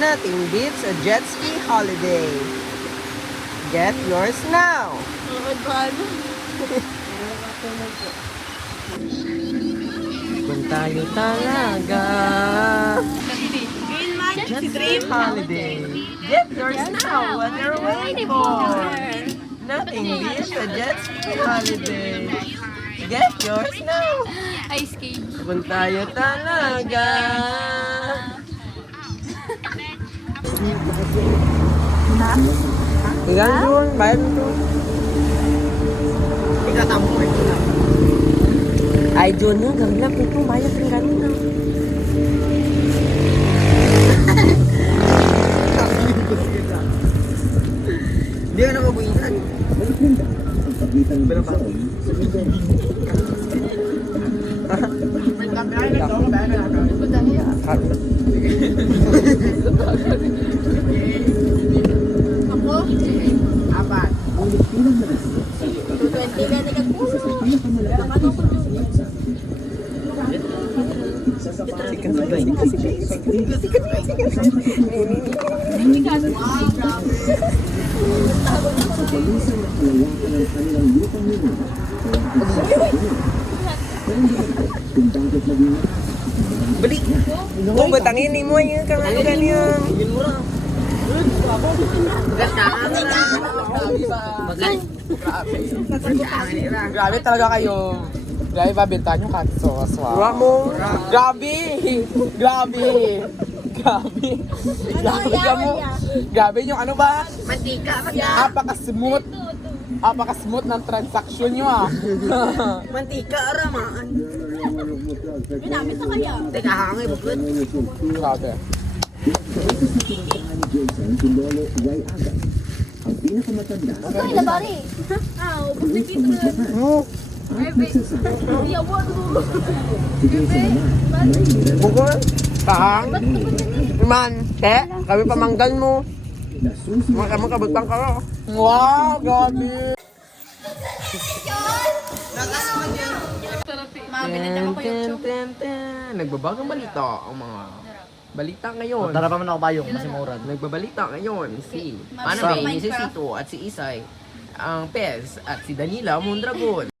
Nothing beats a jet ski holiday. Get yours now! Kung tayo talaga. Jet ski holiday. Get yours now! What you're waiting for? Nothing beats a jet ski holiday. Get yours now! Ice skate. Kung tayo talaga. Ilan yun? Bayad mo to? Ikatampo ito na. Ay, John yun. Gaglap ito. Bayad rin ganun na. Hindi ka na mabuhinan. Belang pa. Ako? Apat. 220 na nagpulo. Ano ko Beli. Kung batangin mo yung kangan yung. Grabe talaga kayo. Grabe ba benta nyo katsos? Wala mo. Grabe! Grabe! Grabe! Grabe ka mo! Grabe yung ano ba? mantika. Apaka-smooth! Apaka-smooth ng transaction nyo ah! Mantika aramaan. Ginamit na kaya. Teka hangay bukod. Grabe. Ay, labari. Ah, pagkikita na. Yawa, Bukod. Kahang. Man. Te. Kami pamanggan mo. Mga kabutang ka ro. Wow! Grabe! Nagbabagang balita ang mga balita ngayon. Darapan mo na ako bayong, masimurad. Nagbabalita ngayon si Maname, si Sito at si Isay, ang Pez at si Danila Mondragon.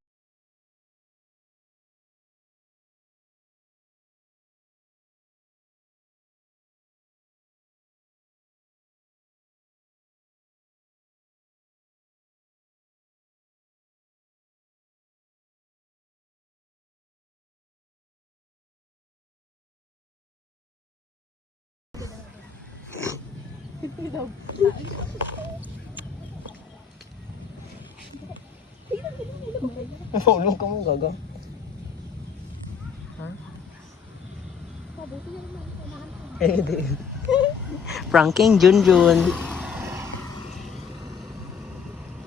Ulong ka mo gaga. Ha? Hindi. Pranking Junjun.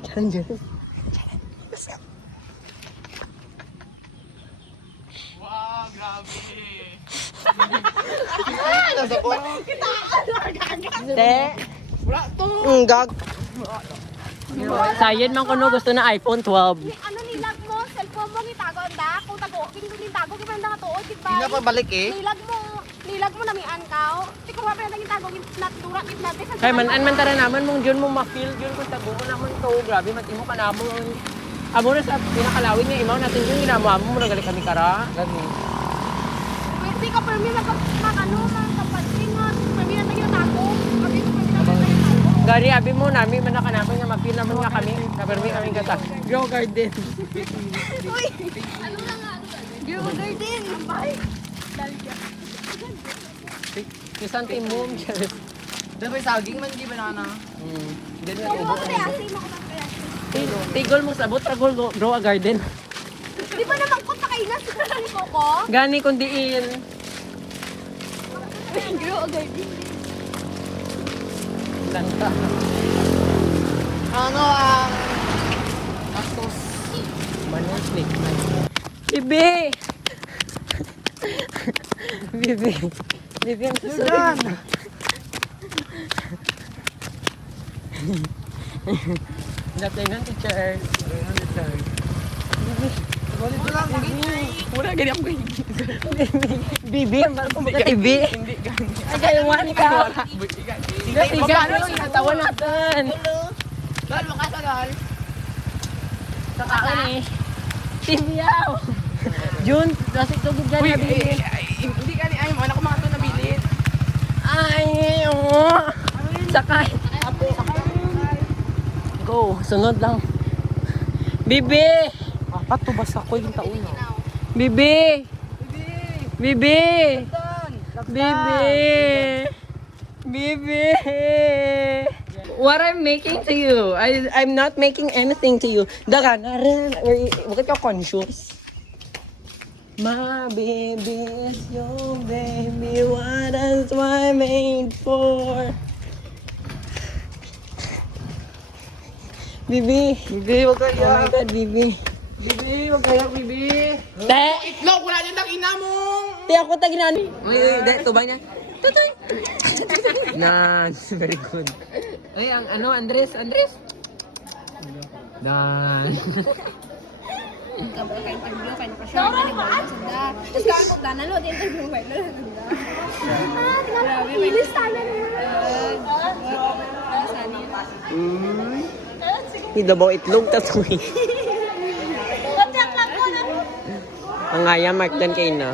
Junjun. Wow! Grabe! Te. Gag. Sayad man kuno gusto na iPhone 12. ano nilag mo? Cellphone mo itago anda. Kung tago, itago kita anda katuod kit Hindi na pagbalik eh. Nilag mo namian ka. Ti ko pa naging tago natdura kit natin. Kay man tara naman mong Jun mo ma-feel Jun kung tago ko naman to. Grabe matimo ka namon. Amo na sa pinakalawin nga imaw natin yung ginamo mo nagali kami kara. Gani. Hindi ka permi ano man kapatingot. Permi na tagin tago. Abi ko permi na tago. Gari abi mo nami man naman nga ma-feel naman nga kami. Kapermi kami gata. Grow garden. Uy! Ano na nga? Girl garden! Bye! Dalga. Isang timom. Diyan ba yung saging man, di banana? Ganun Ano ubo. mo kreasi mo ko kreasi? Tigol mo sabot tragol grow a garden. Di ba naman ko pakainas ko ko? Gani kung diin. Girl garden. Lanta. Ano ang gastos? Manon snake. Bibi! Bibi. Bibi ang susunod. Lieutenant teacher. Lieutenant teacher. Bibi. Wala gani ako. Bibi, baru buka TV. Hindi ganyan. Ay, kayo nga ni ka. Tiga, ano yung inatawa natin? Dol, bukas ka, Dol. Saka ni. TV yaw. Jun, kasi tugog ka Uy, na bilhin. hindi ka ni ay mo. Anak ko mga ito nabilin. Ay, oo. Sakay. Go, sunod lang. Bibi! Apat to basta ko yung taon na. Bibi! Bibi! Bibi! Bibi! What I'm making to you, I'm not making anything to you. Daga, narin, bakit ka conscious? My baby is your baby, what is I made for? Bibi! Bibi, wag Oh my God, Bibi! Bibi, wag kaya, Bibi. Te! Itlog, wala dyan ang ina mo. Te, ako taginan. Uy, de, tubang niya. Tutoy! Nice, very good. Ay, ang ano, Andres? Dan. Kabel ka interview kay nakashare na ni Bola sanda. Tapos ka ako tanan lo, di interview kay Bola sanda. Grabe, may listahan na. Hidabaw itlog, tatoy. Ang ngaya, Mark, dan kayo na.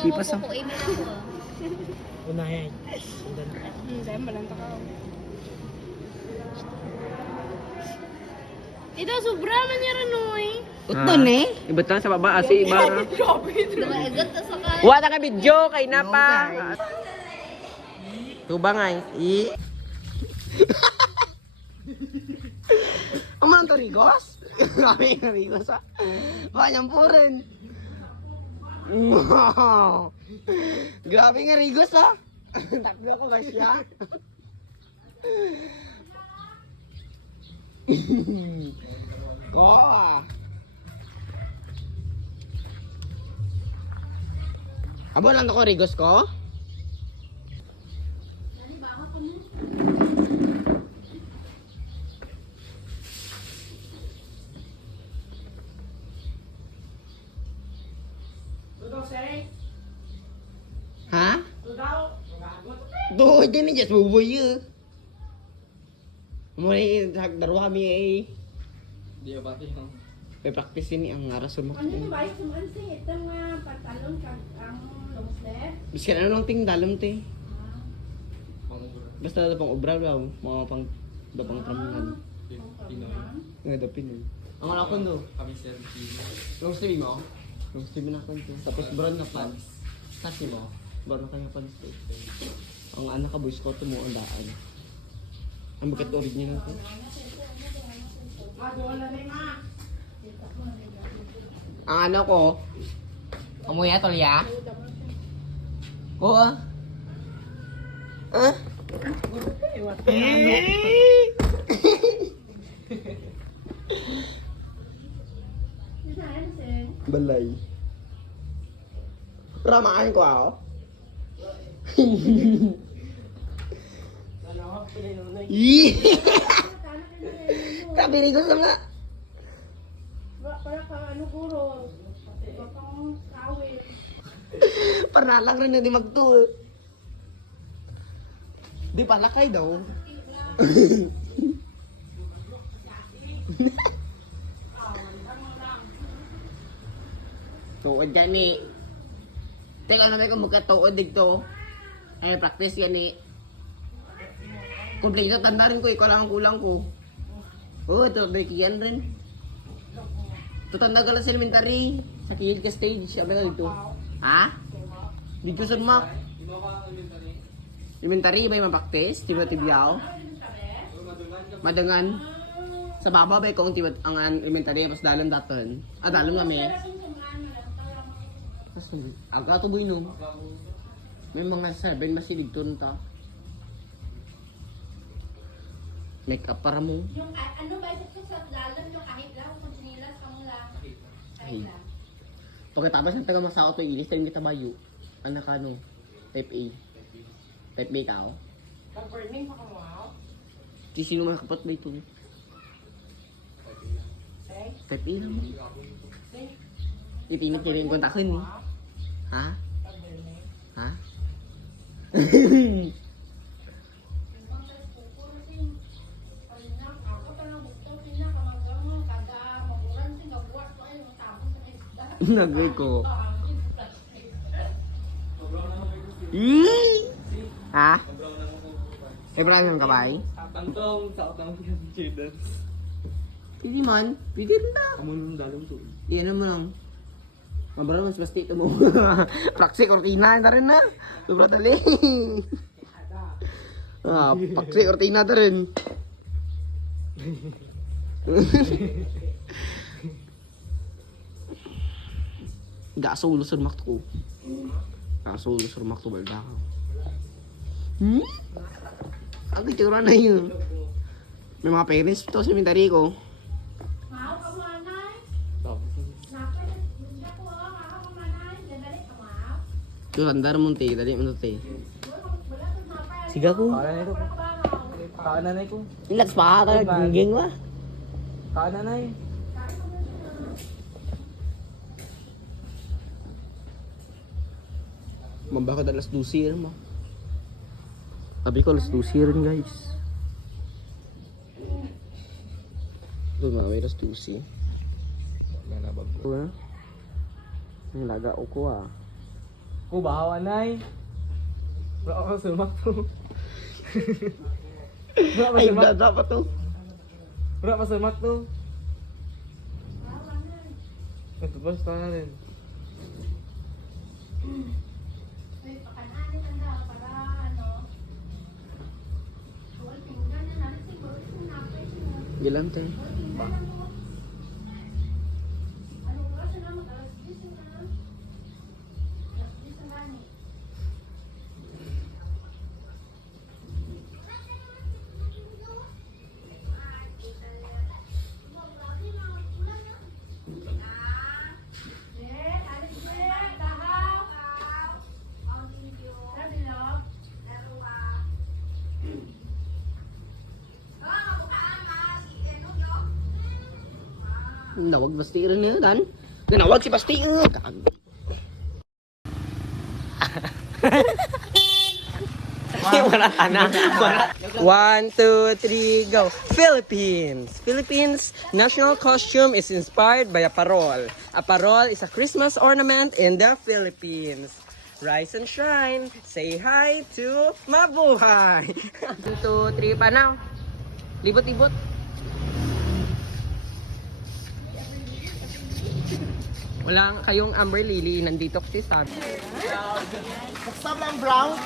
Di pa sa... Unahin. Saya malanta ka. Ito, sobra man niya rin, oy. Uton eh. Iba tayo sa baba, asi iba. Nakagat na sa kanya. Wala ka video, kay na pa. Tubang ay. Ang mga tarigos? Grabe yung tarigos ah. Banyang purin. Wow. Grabe nga rigos ah. Takbo ako guys ya. Ko ah. Abo lang ako rigos ko? Ha? Tuh, jadi jas bubuy ya. Mulai darwa kami eh. Dia pati yang. May practice ini ang arason mo. Ano yung bayad sa mansing? Ito nga pantalon kang ang long sleeve. Biskan ano lang ting dalam te. Basta ada pang obra daw, mga pang dapang tramuhan. Nga dapin. Ang ano ko do? Long sleeve mo? Long sleeve na kan to. Tapos brown na pants. Kasi mo, brown na kanya pants to. Ang anak ka boys ko to mo ang daan. Ang bukat original to. Ang ano ko, amoy atol ya? Ko ah? Ah? Balay. Ramaan ko ako. Kabili ko sama. Para ka ano guro. Pang kawin. Pernah lang rin na di magtuwa. Di pala kay daw. Tuod gani. Teka na may kumukha tuod dito. Ay practice gani. Kompleto tanda rin ko, ikaw lang ang kulang ko. Oh, ito breakian rin. Ito tanda ka lang sa elementary. Sa kiyid ka stage. Sabi ka dito. Ha? Dito sa mak. Elementary ba yung practice? Tiba-tibiyaw? Madangan. Sa baba ba kung tiba ang elementary mas dalam daton. Ah, dalam kami. Ang katuboy no. May mga serben masilig tunta. Make up para mo. Yung ano ba sa lalam yung kahit lang kung sinilas ka mula. Kahit lang. Pagkatapos ng taga masaot may ilis, tayo kita bayo. Anak ano. Type A. Type B ka, oh. Pag-burning pa ka mo, ah. Di sino mga kapat ba ito? Type A lang. Itinag kayo yung kontakin. Ha? Ha? Nagay ko. Ha? May brown ka ba? Tantong sa utang yung cheaters. Pwede man. Pwede rin na. Amun ng dalong to. Iyan mo lang. Mabara mas basta ito mo. Praksi, kortina na rin na. Sobra dali. Praksi, kortina na rin. Gasulo sa rumak to. Gasulo sa rumak to balda ka. Ang itsura na yun. May mga parents to sa cemetery ko. Tuh, andar mo te, dali mo te. Siga ko. Kaananay ko. Relax pa ka, geng wa. Kaananay. Mambaka alas 12 rin mo. Sabi ko alas 12 rin guys. Doon mga may alas 12. Nanabag ko. Ito na. Ang laga ko ah. Ko bahawa nay. Wala ka sumak to. Wala ka Ay, sumak. dapat to. Wala ka sumak to. Ito ba sa na rin. Gilan te. Nawag pasti rin niya kan. Nawag si pasti. Wala ka na. 1, 2, 3, go. Philippines. Philippines national costume is inspired by a parol. A parol is a Christmas ornament in the Philippines. Rise and shine. Say hi to Mabuhay. 1, 2, 3, pa now. Libot-libot. Wala kayong Amber Lily, nandito kasi sabi. Stop lang brown.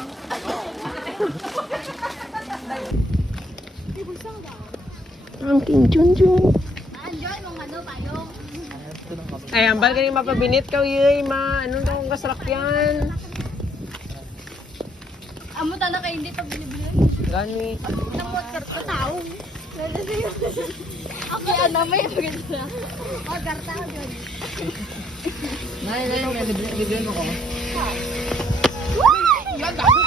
Ang King Junjun. Enjoy mong ano, payong. Ay, ambal ka rin mapabinit ka, yoy, ma. Anong kang kasalakyan? Amo ta na kayo hindi pa binibili. Gani. Namot karta tao. Okay, ano may maganda. O, karta ko dyan. Nay, bibigyan mo ko. Yan, bago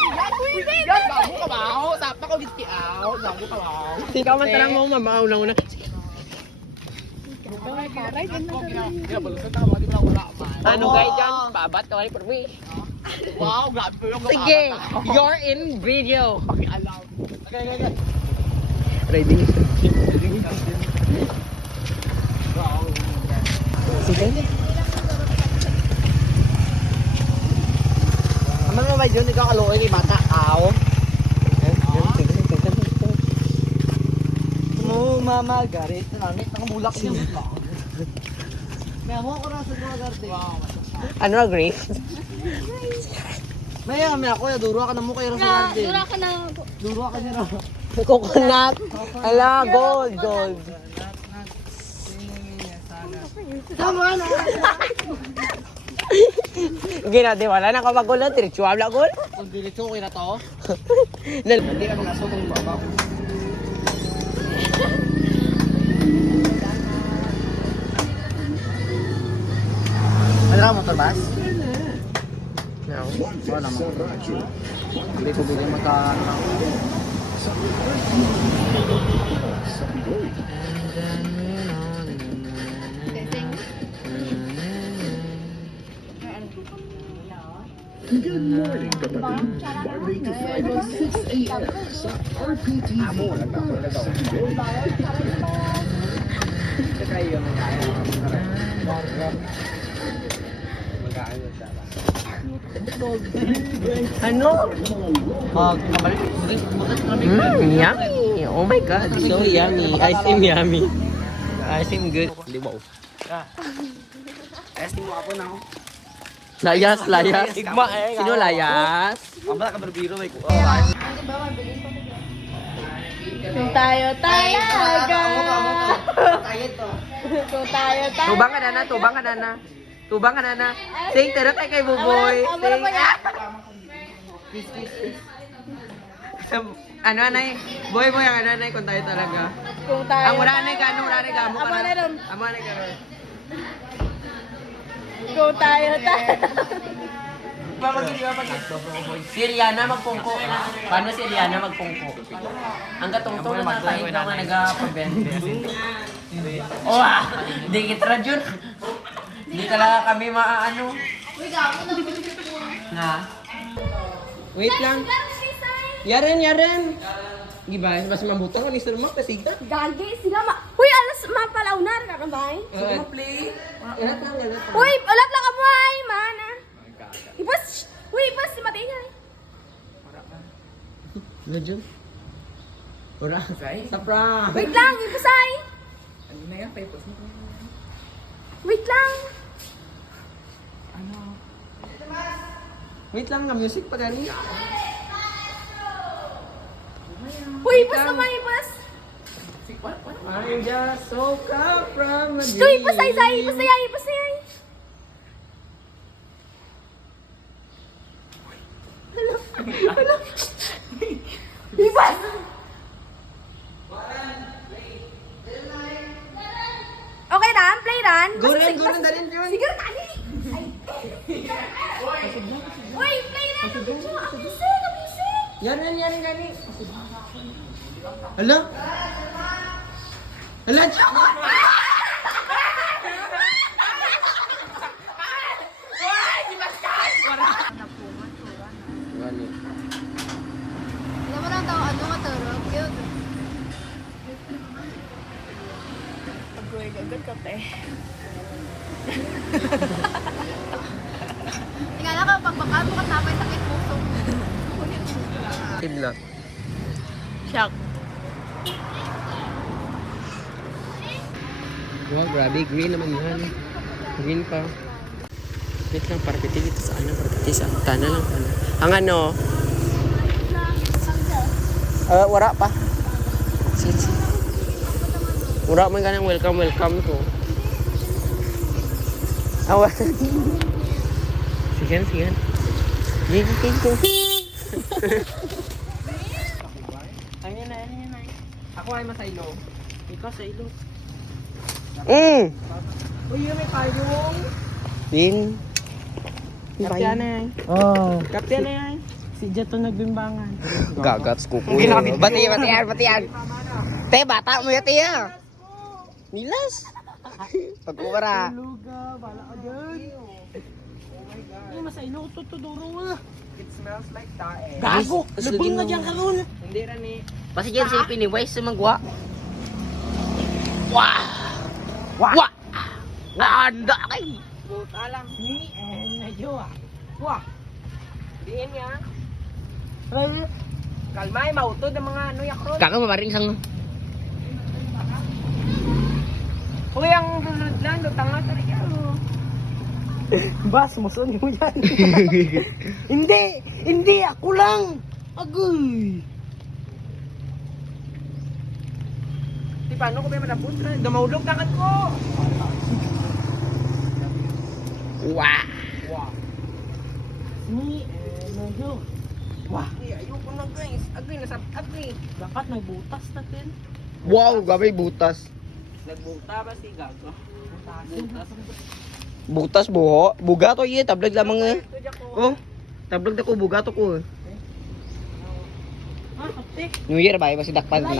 Bago ka ba? Sapa ko giti out. Bago ka ba? Ikaw man tarang mo, mamaaw na una. Ano guys dyan? Babat ka per me. Wow, grabe ko yung Sige, you're in video. pakialam. Okay. Ready? Sige. Aman mo ba yun? Ikaw kaluoy ni bata. Aw. Mo mama garit. Nanit ang bulak niya. May amo ko na sa mga garden. Wow. Ano agree? May ako ya duro ka na mo kayo sa garden. Dura ka na. Duro ka niya. Coconut. Ala, gold. Tama na. Ginati, wala na kapagulo. Tiritswab lang gul. Kung diretso ko na to. Lal- Hindi ka naso kung baba. Ano motor bus? No. araw. Wala naman. Hindi ko bigyan magka... Good morning, kapatid. Monday to Friday, 6 a.m. sa RPTV. Ano? Yummy! Oh my god, so yummy. I seem yummy. I seem good. Di ba? Testing mo ako na ako. Layas, layas. Sino layas? Kabala ka barbiro may kuha. Kung tayo talaga. Kung tayo talaga. Tubang ka na, tubang ka na. Tubang ka na. Sing, tara kay Buboy. Sing. Ano, anay? Boy, ang anay kung tayo talaga. Kung tayo Ang mura anay ka, ano mura anay ka? Amo na rin. Amo anay ka. Kung tayo talaga. Si Rihanna magpungko. Paano si Rihanna magpungko? Ang katungtong na tahit na nga nagpa-bend. Oh, di kita yun. Hindi talaga kami maaano. Na? Wait lang. Yaren. Giba, mas mabutang ni Sir Mark kasi kita. Gagi, sila Uy, alas mapalaw na, kakabay. Sige mo play. Galat lang. Uy, ulat lang ka mo ay, mana. Ibas, si Matay niya. Medyo. Ora. Sa prank. Wait lang, ibas ay. Ano na yan? Tapos mo. Wait lang. Wait lang nga music pa gani. Uy, ibas naman, ibas. I'm just so come from a Uy, ibas ay, ibas ay. Hello. Ibas. Okay, Ran, play Ran. Go rin, dalhin yun. Sige, tali. Uy, play Ran. Abusing. Yan gani. Hala? Alam mo lang daw, ano maturog? Yun. Agad ka, te. Tingala ka, pagbakaan mo kasabay sakit puso. Kidlat. Shock. Wow, grabe. Green naman yan. Green pa. Wait lang, parapiti dito sa ano. Parapiti sa tana lang. Tana. Ang ano? Wala pa. Sige. Wala man ganang welcome ko. Awa. Sige. Sige ko. Ayun na. Ako ay masaylo. Ikaw sa ilo. Uy, may payong. Din. Kapya na yan. Kapya na yan. Si Jeto nagbimbangan. Gagats ko po. Batian. Te, bata mo yati ya. Milas. Pag-uwara. Luga, bala ka dyan. Ay, masaylo ko to duro nga. It smells like tae. Gago! Labing na dyan karon. Hindi rin eh. Basta dyan si Pennywise sumagwa. Wah! Anda kay. Buta lang. Ni and medyo Wah! Diin niya. Ay, kalmay, mautod ang mga ano yakron. Kakang mamaring sang. Uy, ang lang, lutang nga talaga. Bas, musun mo yan. Hindi, ako lang. Agoy. Di paano ko ba malapot na? Dumawlog takat ko. Wah! Ni, medyo. Wah, ayoko na guys. Agoy, dapat nagbutas natin. Wow, gabay butas. Nagbuta ba si Gago? Butas buho. Buga to iya, tablag lamang nga. Oh. Tablog na ko, bugato ko. New Year ba? Iba si Dakpal na.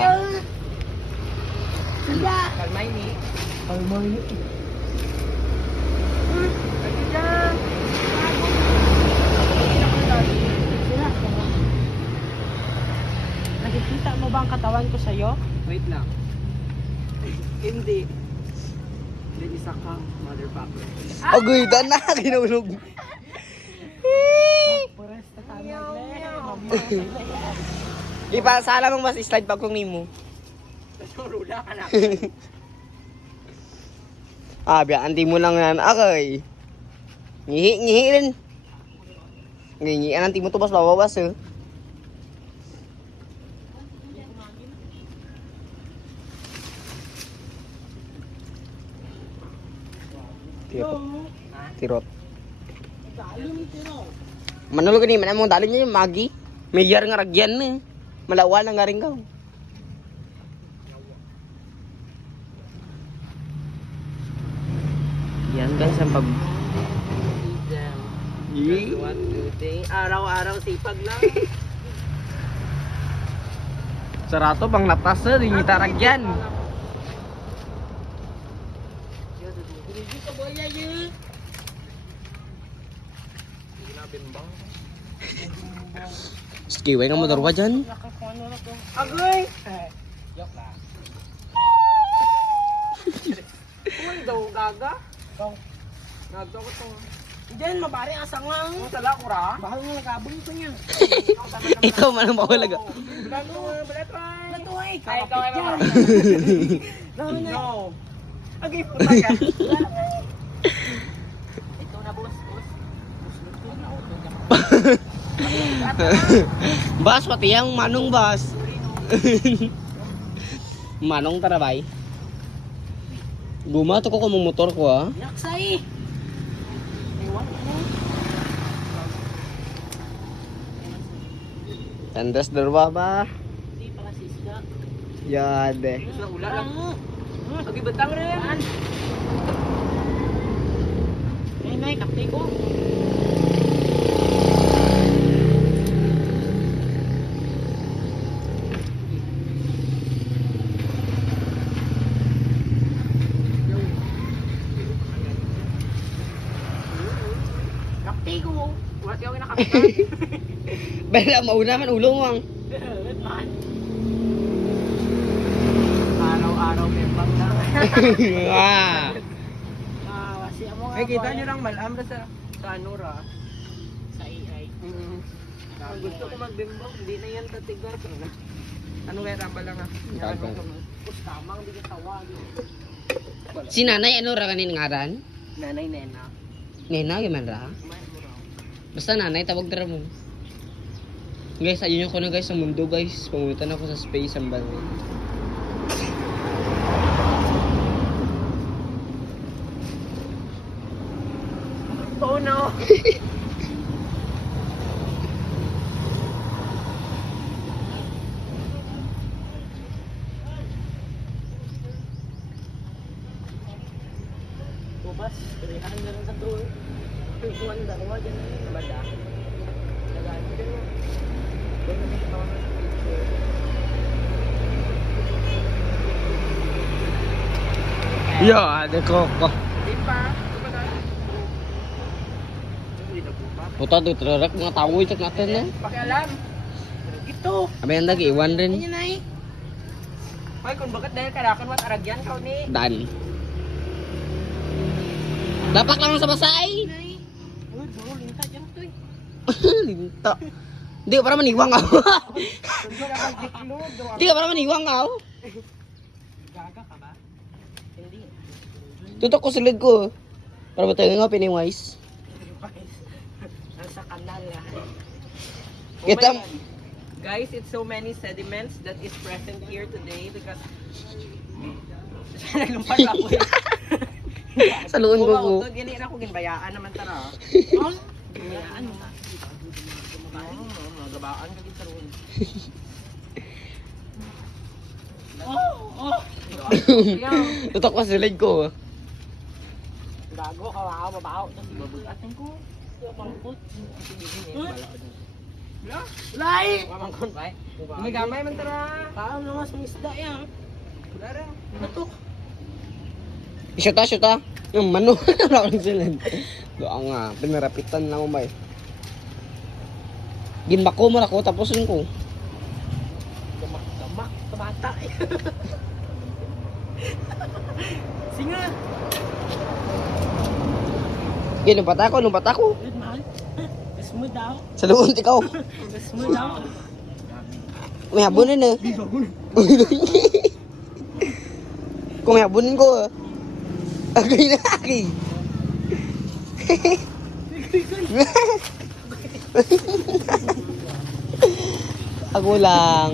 Kalmay ni. Nakikita mo ba ang katawan ko sa'yo? Wait lang. Hindi. Hindi isa ka, motherfucker. Agoy, dan na. Kinulog. Ipasala mong mas slide pag kung nimo. Surula ka na. Biya, anti mo lang yan. Okay. Ngihi rin. Ngihi, anti mo to bas, bababas eh. Tirot. Manalo ka ni, manamong dalo niya yung magi. May yar nga ragyan na eh. Malawa na nga rin ka. Yan guys, ang pag... Yee. One, two, three. Araw-araw sipag lang. Sarato bang latas na, di kita ragyan. Skiway nga motor ka dyan. Agoy! Uy, daw gaga. Gaga ko to. Diyan, mabari ang sangang. Ang tala ko ra. Bahal nga nagabong ito niya. Ikaw man ang mahulaga. Latuay. Ay, ikaw ay mga. No. Okay, puta ka. Ito na, boss. Bas, pati yung manong bas. Manong tarabay. Gumato ko mong motor ko ah. Yaksay. Tandas darwa ba? Hindi pala sisga. Yade. Sa ula lang. Agi betang rin. Nay, kapte ko. Kapte ko. Wala siya kinakapitan. Bala, mauna man ulo mo ang. Araw-araw membang lang. Ah. Wasi mo nga. Ay, kita nyo lang malam na sa ano ra. Sa AI. Ang gusto ko magbimbang, hindi na yan tatigar. Ano kaya rambal lang ah. Tamang di ka tawag. Si nanay ano ra kanin ngaran? Nanay Nena. Nena gyman ra. Basta nanay tawag dira mo. Guys, ayun ko na guys sa mundo guys. Pumunta na ako sa space ang banay. Oh no! Bubas, pilihan na lang sa door. Pilihan na dalawa dyan. Bada. Lagaan mo dyan. Doon na sa tawag ng picture. Yo, ade koko. Di pa. Di pa na. Hindi na po pa. Puta do trarak mga tawo check natin na. Pakialam. Ito. Abi ang dagi iwan rin. Ayan ay. Hoy, kung bakit dahil karakan wat aragyan ka ni. Dan. Dapat lang sa basay. Ay. Uy, bro, linta dyan ito eh. Linta. Di ka para maniwang ako. Di ka para maniwang ako. Gaga ka ba? Hindi. Tutok ko silid ko. Para ba tayo nga Pennywise? Nasa kanal lang. Kita Guys, it's so many sediments that is present here today because naglumpad ako. sa luon ko ko. Ito, gini na ko ginbayaan naman tara. Ginayaan mo. Mga gabaan ka gid taron. Tutok ko silid ko. Gago, kawawa, mabaho. Babutatin ko. Lai! Mamangkon pa eh. May gamay man tara. Kaon na nga sa isda yan. Dara. Batok. Syuta. Yung mano. Rakon sila. Doon nga. Pinarapitan lang umay. Ginbako mo na ko. Tapusin ko. Gamak sa bata eh. Singa! Yan, lumpat ako. Ulit mahal. Gas mo daw. Sa luon, ikaw. Gas mo daw. May habunin eh. Kung may habunin ko agay na agay. Ako lang.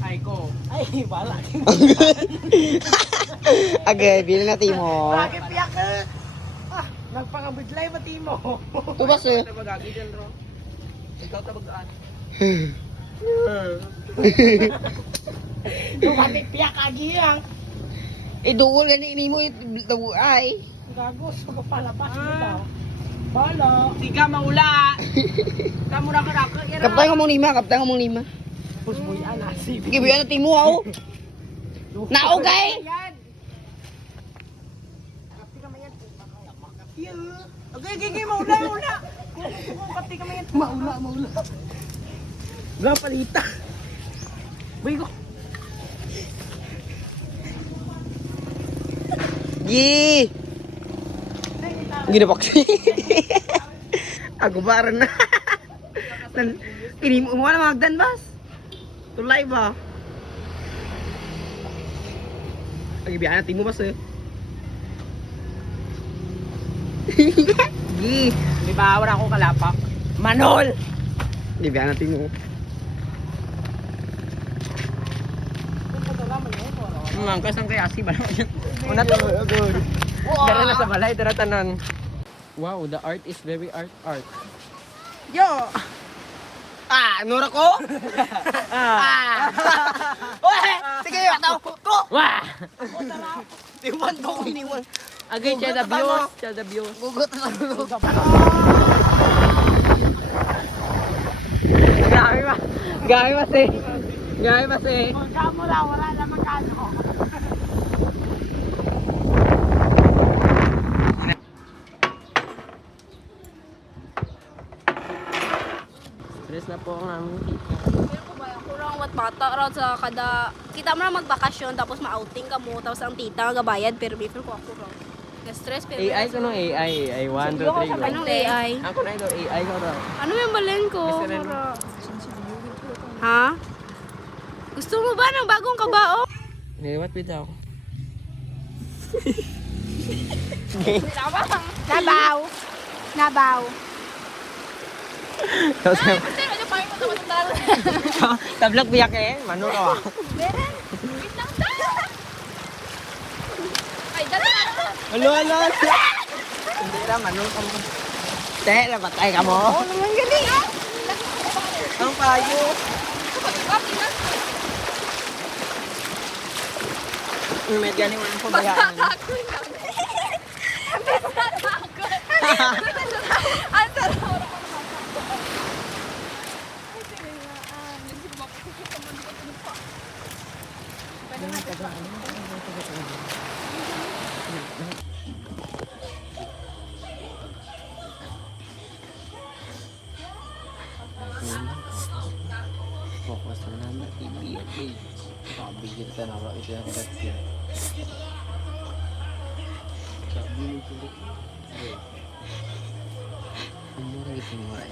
Ay ko. Ay, bala. Agay, bilhin natin mo. Bakit piyak ka? Ah, nagpangabidlay mati mo. Tubas eh. Tabagagi dyan ro. Ikaw tabagaan. Bakit piyak agi yang? Idugol gani ini mo ay. Gago sa papalabas mo daw. Bala. Siga maula. Kamu ra ka Kaptay nga mong lima. Pusbuyan asib. Gibiyan natin mo ako. Naugay. Okay, maula. Kung kati kami yan. Maula. Wala palita. Boy ko. Gi. Ginapaksi. Agubaran na. Kini mo na magdan bas. Tulay ba? Pagibiyan natin mo bas eh. Gi. Di ba wala akong kalapak? Manol! Pagibiyan natin mo. Mangkas ang kaya si balay. Una to. Dara na sa balay, dara tanan. Wow, the art is very art. Yo! Nura ko? Oy! Sige, ataw ko! Wah! Iwan ko, iniwan. Agay, siya the views. Gugot na lang. Gabi mas eh. Kamu lang, wala naman kano. Stress na po ang aming tita. Pero ko ba, kurang wat bata raw sa kada, kita mo na magbakasyon tapos ma-outing ka mo, tapos ang tita gabayad, pero before ko ako raw. Na-stress, pero... AI ko no AI 1, 2, 3 go. Anong AI? Ako na ito, AI ko raw. Ano yung balen ko? Mr. Ren. Ha? Gusto mo ba ng bagong kabao? What with ako? Nabaw. Tablak biyak eh, mano ka wa. Meron. Wait lang ta. Ay, dala. Alo. Hindi ra mano ka mo. Te, napatay ka mo. Oo naman galing ah. Ang payo. Med galing mo ang pabayaan. Ang sarap. Fokus na na ibigay. Pabigyan ka na ba ito yung red. Ano rin ito mo ay?